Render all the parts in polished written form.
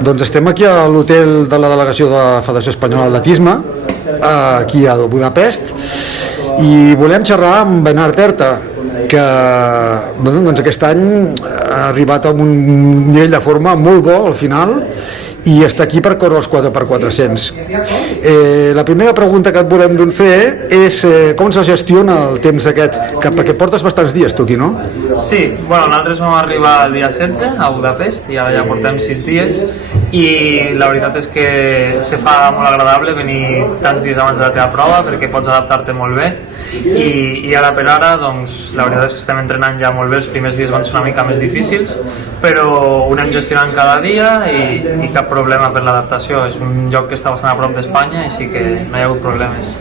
Doncs estem aquí a l'hotel de la delegació de la Federació Espanyola d'Atletisme, aquí a Budapest, i volem xerrar amb Bernard Herta, que doncs aquest any ha arribat a un nivell de forma molt bo al final i està aquí per córrer els 4x400. La primera pregunta que et volem fer és com se gestiona el temps aquest, perquè portes bastants dies tu aquí, no? Sí, bueno, nosaltres vam arribar el dia 16 a Budapest i ara ja portem 6 dies i la veritat és que se fa molt agradable venir tants dies abans de la teva prova perquè pots adaptar-te molt bé i ara per ara doncs la veritat és que estem entrenant ja molt bé. Els primers dies van ser una mica més difícils però ho anem gestionant cada dia i cap problema per l'adaptació. És un lloc que està bastant a prop d'Espanya, així que no hi ha hagut problemes.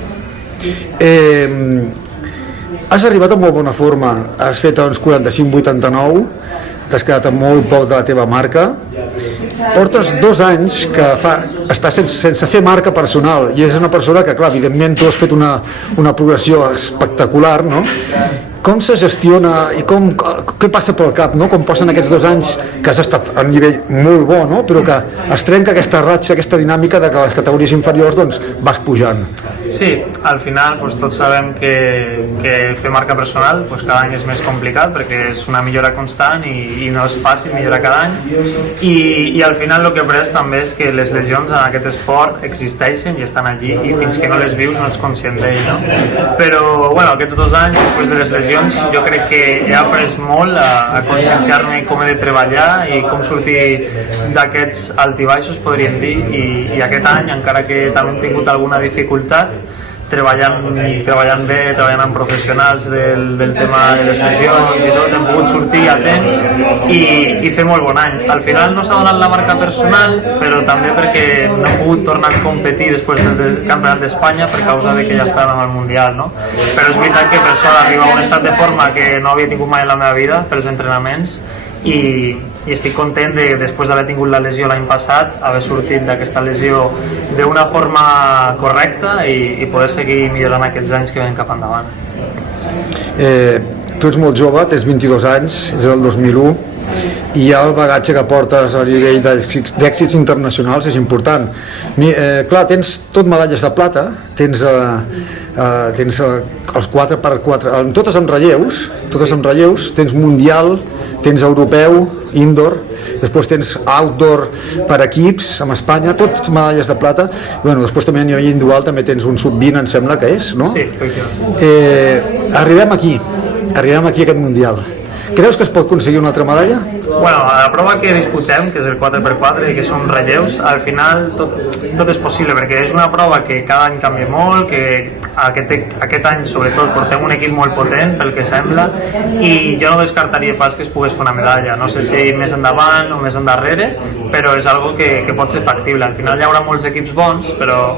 Has arribat en molt bona forma, has fet uns 45-89, t'has quedat amb molt poc de la teva marca. Portes 2 anys que estàs sense fer marca personal i és una persona que, clar, evidentment tu has fet una progressió espectacular, no? Com se gestiona i què passa pel cap, no? Com passen aquests 2 anys que has estat a un nivell molt bo, no? Però que es trenca aquesta ratxa, aquesta dinàmica de que a les categories inferiors doncs, vas pujant. Sí, al final doncs, tots sabem que fer marca personal doncs, cada any és més complicat perquè és una millora constant i no és fàcil millorar cada any i al final el que he après també és que les lesions en aquest esport existeixen i estan allí i fins que no les vius no ets conscient d'ell, no? Però bueno, aquests 2 anys després de les lesions jo crec que he après molt a conscienciar-me com he de treballar i com sortir d'aquests altibaixos, podríem dir, i aquest any, encara que també hem tingut alguna dificultat, treballant bé, treballant amb professionals del tema de les lesions i tot, hem pogut sortir a temps i fer molt bon any. Al final no s'ha donat la marca personal, però també perquè no he pogut tornar a competir després del Campionat d'Espanya per causa de que ja estàvem al Mundial, no? Però és veritat que per sort arriba a un estat de forma que no havia tingut mai en la meva vida pels entrenaments i estic content de, després d'haver tingut la lesió l'any passat, haver sortit d'aquesta lesió d'una forma correcta i poder seguir millorant aquests anys que venen cap endavant. Tu ets molt jove, tens 22 anys, és el 2001 i ja el bagatge que portes a nivell d'èxits internacionals és important. Clar, tens tot medalles de plata, tens els 4x4, totes amb relleus, tens mundial, tens europeu, indoor, després tens outdoor per equips amb Espanya, tots medalles de plata. Bueno, després també a nivell individual també tens un sub-20, em sembla que és, no? Sí, efectivament. Arribem aquí a aquest mundial. Creus que es pot aconseguir una altra medalla? Bueno, a la prova que disputem, que és el 4x4 i que són relleus, al final tot és possible perquè és una prova que cada any canvia molt, que aquest any sobretot portem un equip molt potent pel que sembla i jo no descartaria pas que es pogués fer una medalla, no sé si més endavant o més endarrere, però és algo que pot ser factible. Al final hi haurà molts equips bons, però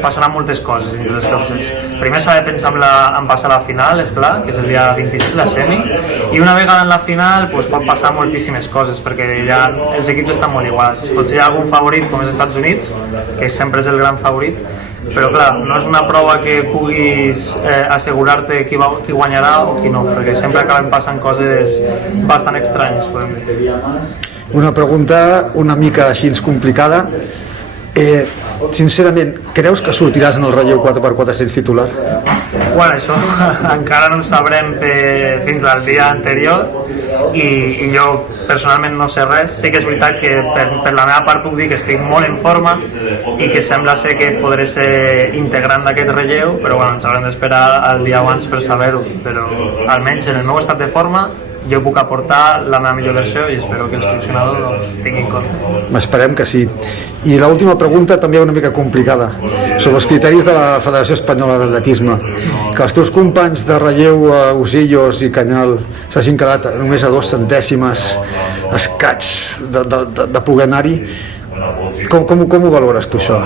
passaran moltes coses dins les coses. Primer s'ha de pensar en passar a la final, esclar, que és el dia 26, la semi, i una vegada en la final doncs, pot passar moltíssimes coses perquè ja els equips estan molt iguals. Potser hi ha algun favorit com els Estats Units, que sempre és el gran favorit, però clar, no és una prova que puguis assegurar-te qui guanyarà o qui no, perquè sempre acaben passant coses bastant estranyes, podem dir. Una pregunta una mica així complicada. Sincerament, creus que sortiràs en el relleu 4x400 titular? Bueno, això encara no ho sabrem fins al dia anterior i jo personalment no sé res. Sí que és veritat que per la meva part puc dir que estic molt en forma i que sembla ser que podré ser integrant d'aquest relleu, però bueno, ens haurem d'esperar el dia abans per saber-ho, però almenys en el meu estat de forma jo puc aportar la meva millor versió i espero que el seleccionador doncs, tingui en compte. Esperem que sí. I l'última pregunta també una mica complicada sobre els criteris de la Federació Espanyola d'Atletisme, que els teus companys de relleu Usillos i Canyal s'hagin quedat només a 2 centèsimes escaig de poder anar-hi. Com ho valores tu això?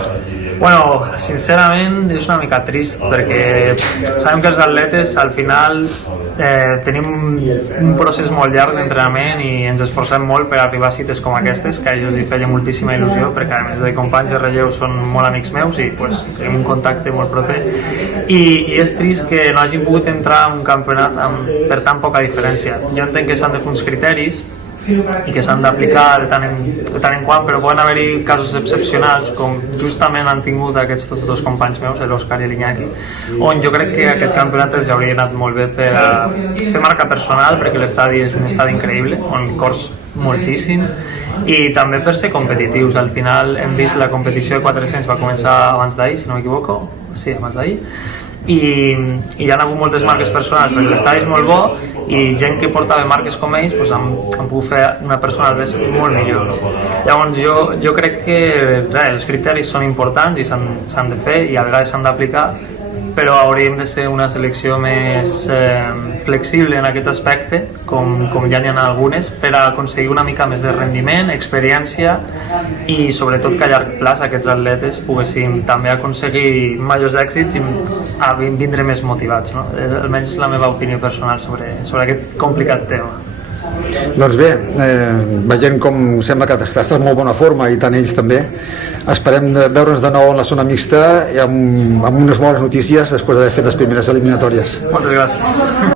Bueno, sincerament és una mica trist perquè sabem que els atletes al final tenim un procés molt llarg d'entrenament i ens esforcem molt per arribar a cites com aquestes, que a ells els feia moltíssima il·lusió perquè a més de companys de relleu són molt amics meus i pues, tenim un contacte molt proper i és trist que no hagin pogut entrar a un campionat per tan poca diferència. Jo entenc que s'han de fer uns criteris i que s'han d'aplicar de tant en quant, però poden haver-hi casos excepcionals, com justament han tingut aquests tots dos companys meus, l'Òscar i l'Iñaki, on jo crec que aquest campionat els hauria anat molt bé per a fer marca personal, perquè l'estadi és un estadi increïble, on cors moltíssim, i també per ser competitius. Al final hem vist la competició de 400 va començar abans d'ahir, si no m'equivoco, sí, abans d'ahir, i hi ha hagut moltes marques personals perquè l'estadi és molt bo i gent que portava marques com ells doncs han pogut fer una personal best molt millor. Llavors jo crec que els criteris són importants i s'han de fer i a vegades s'han d'aplicar, però hauríem de ser una selecció més flexible en aquest aspecte, com ja n'hi ha algunes, per a aconseguir una mica més de rendiment, experiència i sobretot que a llarg plaç aquests atletes poguessin també aconseguir majors èxits i vindre més motivats, no? És almenys la meva opinió personal sobre aquest complicat tema. Doncs bé, veient com sembla que estàs en molt bona forma i tant ells també, esperem veure'ns de nou en la zona mixta i amb unes bones notícies després d'haver fet les primeres eliminatòries. Moltes gràcies.